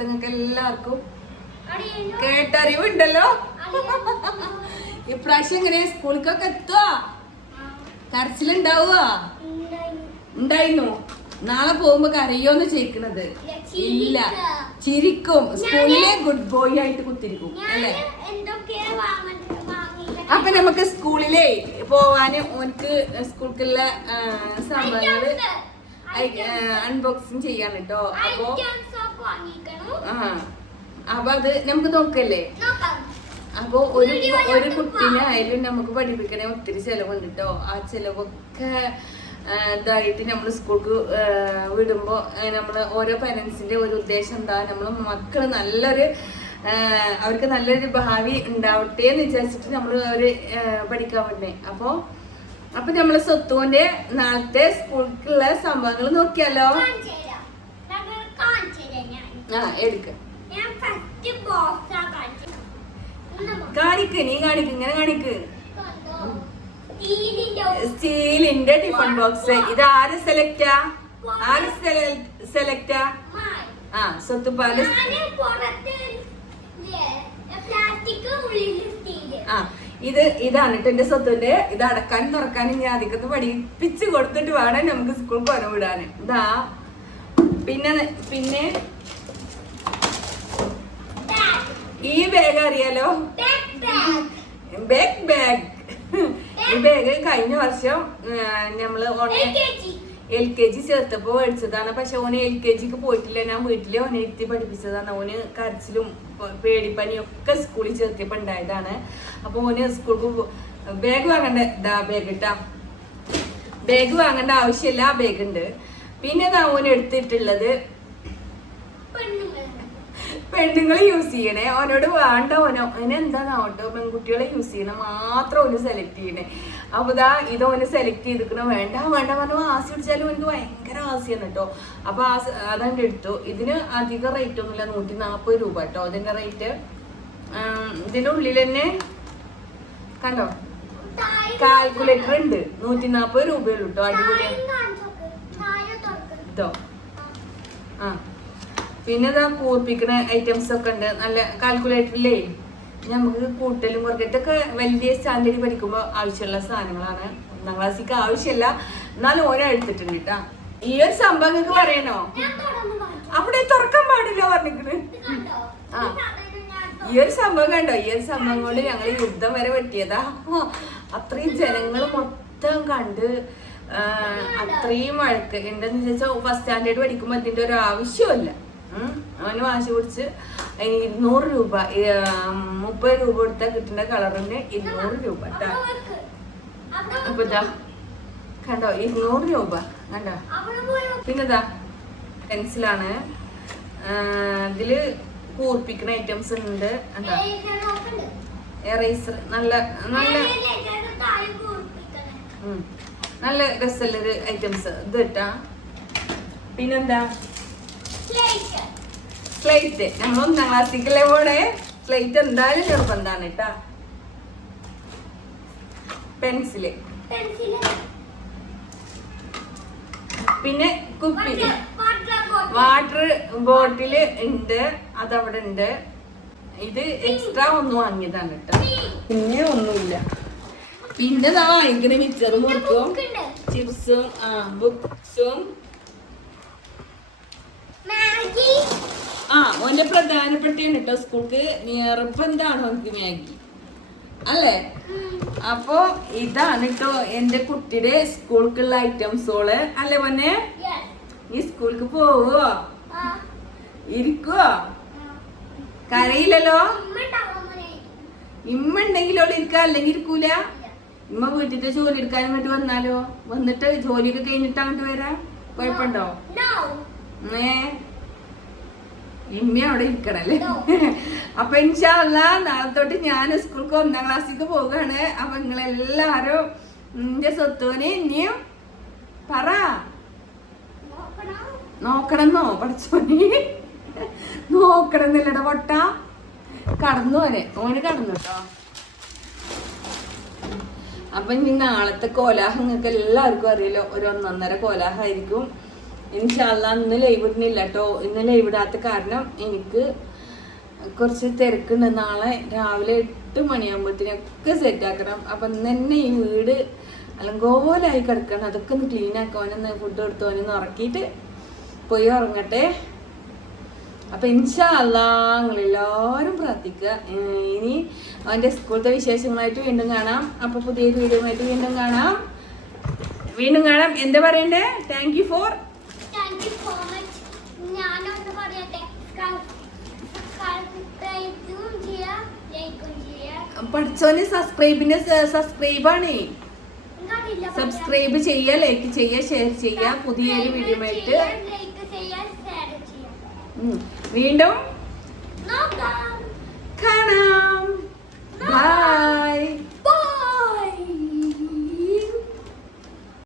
നിങ്ങൾക്ക് എല്ലാവർക്കും കേട്ടറിവുണ്ടല്ലോ. ഇപ്രാവശ്യം എങ്ങനെ സ്കൂളിലേക്കൊക്കെ എത്തുക? കരച്ചിലുണ്ടാവുക? ഉണ്ടായിരുന്നു. നാളെ പോകുമ്പോ കരയോന്ന് ചോദിക്കണത് ഇല്ല, ചിരിക്കും. സ്കൂളിലെ ഗുഡ് ബോയ് ആയിട്ട് കുത്തിരിക്കും അല്ലേ? അപ്പൊ നമുക്ക് സ്കൂളിലേ പോവാന് ഓനക്ക് സ്കൂളിലുള്ള സംഭവങ്ങള് അൺബോക്സിങ് ചെയ്യാൻ കേട്ടോ. അപ്പൊ അത് നമുക്ക് നോക്കല്ലേ. അപ്പൊ ഒരു കുട്ടീനെ ആയാലും നമുക്ക് പഠിപ്പിക്കണേ ഒത്തിരി ചെലവുണ്ട് കേട്ടോ. ആ ചെലവൊക്കെ ഇതായിട്ട് നമ്മൾ സ്കൂൾക്ക് വിടുമ്പോ നമ്മള് ഓരോ പാരന്റ്സിന്റെ ഒരു ഉദ്ദേശം എന്താ, നമ്മള് മക്കള് നല്ലൊരു അവർക്ക് നല്ലൊരു ഭാവി ഉണ്ടാവട്ടെ എന്ന് വിചാരിച്ചിട്ട് നമ്മൾ അവര് പഠിക്കാൻ വേണ്ടേ. അപ്പൊ നമ്മള് സ്വത്തുവിന്റെ നാളത്തെ സ്കൂളിലുള്ള സംഭവങ്ങൾ നോക്കിയാലോ? എടുക്ക കാണിക്ക്, നീ കാണിക്ക്, ഇങ്ങനെ കാണിക്ക്. സ്റ്റീലിന്റെ ടിഫിൻ ബോക്സ്. ഇത് ആര് സെലക്റ്റാ? സെലക്റ്റാ? സ്വത്തുപാല്. ഇതാണ് കേട്ടോ എന്റെ സ്വത്തുവിന്റെ. ഇത് അടക്കാനും തുറക്കാനും ഞാൻ അധികത്ത് പഠിപ്പിച്ച് കൊടുത്തിട്ട് വേണം നമുക്ക് സ്കൂൾ പോകാൻ വിടാന്. ഇതാ പിന്നെ ഈ ബാഗ് അറിയാലോ? ബാഗ്. ഈ ബാഗ് കഴിഞ്ഞ വർഷം നമ്മള് LKG ചേർത്തപ്പോ മേടിച്ചതാണ്. പക്ഷെ ഓന് LKGക്ക് പോയിട്ടില്ല. ഞാൻ വീട്ടിലെ ഓനെ എത്തി പഠിപ്പിച്ചതാണ്. ഓന് കരച്ചിലും പേടിപ്പനിയും ഒക്കെ സ്കൂളിൽ ചേർത്തിയപ്പോ ഉണ്ടായതാണ്. അപ്പൊ ഓന് സ്കൂൾക്ക് ബാഗ് വാങ്ങണ്ട. ഇതാ ബാഗ് ഇട്ടാ. ബാഗ് വാങ്ങേണ്ട ആവശ്യമില്ല, ആ ബാഗ് ഉണ്ട്. പിന്നെ ഓന് എടുത്തിട്ടുള്ളത് പെണ്ണുങ്ങൾ യൂസ് ചെയ്യണേ. ഓനോട് വേണ്ട, ഓനെന്താണോട്ടോ പെൺകുട്ടികളെ യൂസ് ചെയ്യണ മാത്രം ഓന് സെലക്ട് ചെയ്യണേ. അപ്പൊ ഇത് ഓന് സെലക്ട് ചെയ്തിക്കണോ? വേണ്ട പറഞ്ഞു ആസി പിടിച്ചാലും എനിക്ക് ഭയങ്കര ആസിയാണ് കേട്ടോ. അപ്പൊ അതെന്റെ എടുത്തു. ഇതിന് അധികം റേറ്റ് ഒന്നുമില്ല, 140 രൂപ കേട്ടോ അതിന്റെ റേറ്റ്. ഇതിന്റെ ഉള്ളിൽ തന്നെ കണ്ടോ കാൽക്കുലേറ്റർ ഉണ്ട്. 140 രൂപയുള്ളൂ കേട്ടോ. അടിപൊളിയാ ഇതോ. പിന്നെ ഇതാ കൂർപ്പിക്കണ ഐറ്റംസ് ഒക്കെ ഉണ്ട്. നല്ല കാൽക്കുലേറ്ററിലേ നമുക്ക് കൂട്ടലും കുറക്കട്ടൊക്കെ വലിയ സ്റ്റാൻഡേർഡ് പഠിക്കുമ്പോൾ ആവശ്യമുള്ള സാധനങ്ങളാണ്. 1ാം ക്ലാസ്സിക്ക് ആവശ്യമില്ല, എന്നാലും ഓരോ എടുത്തിട്ടുണ്ട് കേട്ടാ. ഈ ഒരു സംഭവം നിങ്ങൾക്ക് പറയണോ? അവിടെ തുറക്കാൻ പാടില്ല പറഞ്ഞിരിക്കണ്. ഈ ഒരു സംഭവം കണ്ടോ? ഈ ഒരു സംഭവം കൊണ്ട് ഞങ്ങൾ യുദ്ധം വരെ വെട്ടിയതാ. അത്രയും ജനങ്ങൾ മൊത്തം കണ്ട് അത്രയും വഴക്ക്. എന്താന്ന് ചോദിച്ചാൽ ഫസ്റ്റ് സ്റ്റാൻഡേർഡ് പഠിക്കുമ്പോൾ ഇതിന്റെ ഒരു ആവശ്യമില്ല. അവന് വാശി പിടിച്ച് 200 രൂപ 30 രൂപ കൊടുത്താൽ കിട്ടുന്ന കളറിന് 200 രൂപ കേട്ടോ. അപ്പൊ ഇതാ കണ്ടോ 200 രൂപ കണ്ടോ. പിന്നെതാ പെൻസിലാണ്. ഇതില് കൂർപ്പിക്കുന്ന ഐറ്റംസ് ഉണ്ട്. എന്താ എറേസർ. നല്ല രസമുള്ളൊരു ഐറ്റംസ് ഇത് കേട്ടാ. പിന്നെന്താ സ്ലേറ്റ്. നമ്മൾ 1ാം ക്ലാസ്സിക്കല്ലേ പോണേ. സ്ലേറ്റ് എന്തായാലും നിർബന്ധാണ് കേട്ടാ. പെൻസില്. പിന്നെ കുപ്പി, വാട്ടർ ബോട്ടില് ഉണ്ട്. അതവിടെ ഉണ്ട്. ഇത് എക്സ്ട്രാ ഒന്നും വാങ്ങിയതാണ് കേട്ടോ. പിന്നെ ഒന്നുമില്ല. പിന്നെ വാങ്ങിക്കണ മിച്ചറും മുറുക്കും ചിപ്സും ബുക്സും. ഓന്റെ പ്രധാനപ്പെട്ടാണ് കേട്ടോ. സ്കൂൾക്ക് നിർബന്ധാണ് ഓനക്ക് മാഗി അല്ലേ. അപ്പൊ ഇതാണ് കേട്ടോ എന്റെ കുട്ടിയുടെ സ്കൂൾക്കുള്ള ഐറ്റംസുകള് അല്ലേ. മോനെ നീ സ്കൂൾക്ക് പോവോ? ഇരിക്കുവോ? കരയില്ലല്ലോ? ഇമ്മ ഉണ്ടെങ്കിലോ ഇരിക്ക, അല്ലെങ്കിൽ ഇരിക്കൂല. ഇമ്മ വീട്ടിന്റെ ജോലി എടുക്കാനും വേണ്ടി വന്നാലോ? വന്നിട്ട് ജോലിയൊക്കെ കഴിഞ്ഞിട്ട് അങ്ങോട്ട് വരാം. കുഴപ്പമുണ്ടോ? ഇമ്മ അവിടെ ഇരിക്കണല്ലേ. അപ്പൊ ഇൻഷാ അല്ലാഹ് നാളെ തൊട്ട് ഞാൻ സ്കൂൾക്ക് 1ാം ക്ലാസ്സിലേക്ക് പോവുകയാണ്. അപ്പൊ നിങ്ങളെല്ലാരും നിന്റെ സ്വത്തുവിനെ ഇനിയും പറ നോക്കണമെന്നോ പഠിച്ചോനെ. നോക്കണമെന്നില്ലട പൊട്ട. കടന്നു ഓന് കടന്നു കേട്ടോ. അപ്പൊ ഇനി നാളത്തെ കോലാഹം നിങ്ങൾക്ക് എല്ലാവർക്കും അറിയില്ലോ. ഒരു 1.5 കോലാഹമായിരിക്കും. ഇൻഷാ അല്ലാ ഇന്ന് ലൈവ് ഇടുന്നില്ല കേട്ടോ. ഇന്ന് ലൈവ് ഇടാത്ത കാരണം എനിക്ക് കുറച്ച് തിരക്കുണ്ട്. നാളെ രാവിലെ 8 മണിയാകുമ്പോഴത്തേനൊക്കെ സെറ്റാക്കണം. അപ്പം ഇന്ന് തന്നെ ഈ വീട് അലങ്കോലായി കിടക്കണം. അതൊക്കെ ഒന്ന് ക്ലീൻ ആക്കുവാനൊന്ന് ഫുഡ് കൊടുത്തോനൊന്ന് ഉറക്കിയിട്ട് പോയി ഉറങ്ങട്ടെ. അപ്പം ഇൻഷാ അല്ലാ നിങ്ങളെല്ലാവരും പ്രാർത്ഥിക്കുക. ഇനി അവൻ്റെ സ്കൂളത്തെ വിശേഷങ്ങളായിട്ട് വീണ്ടും കാണാം. അപ്പോൾ പുതിയൊരു വീഡിയോ ആയിട്ട് വീണ്ടും കാണാം. എന്താ പറയണ്ടേ? Thank you for much. ഞാനൊന്ന് പറയട്ടെ, പഠിച്ചോന് സബ്സ്ക്രൈബാണ്. സബ്സ്ക്രൈബ് ചെയ്യുക, ലൈക്ക് ചെയ്യുക, ഷെയർ ചെയ്യുക. പുതിയൊരു വീഡിയോ ആയിട്ട് വീണ്ടും കാണാം. ബൈ.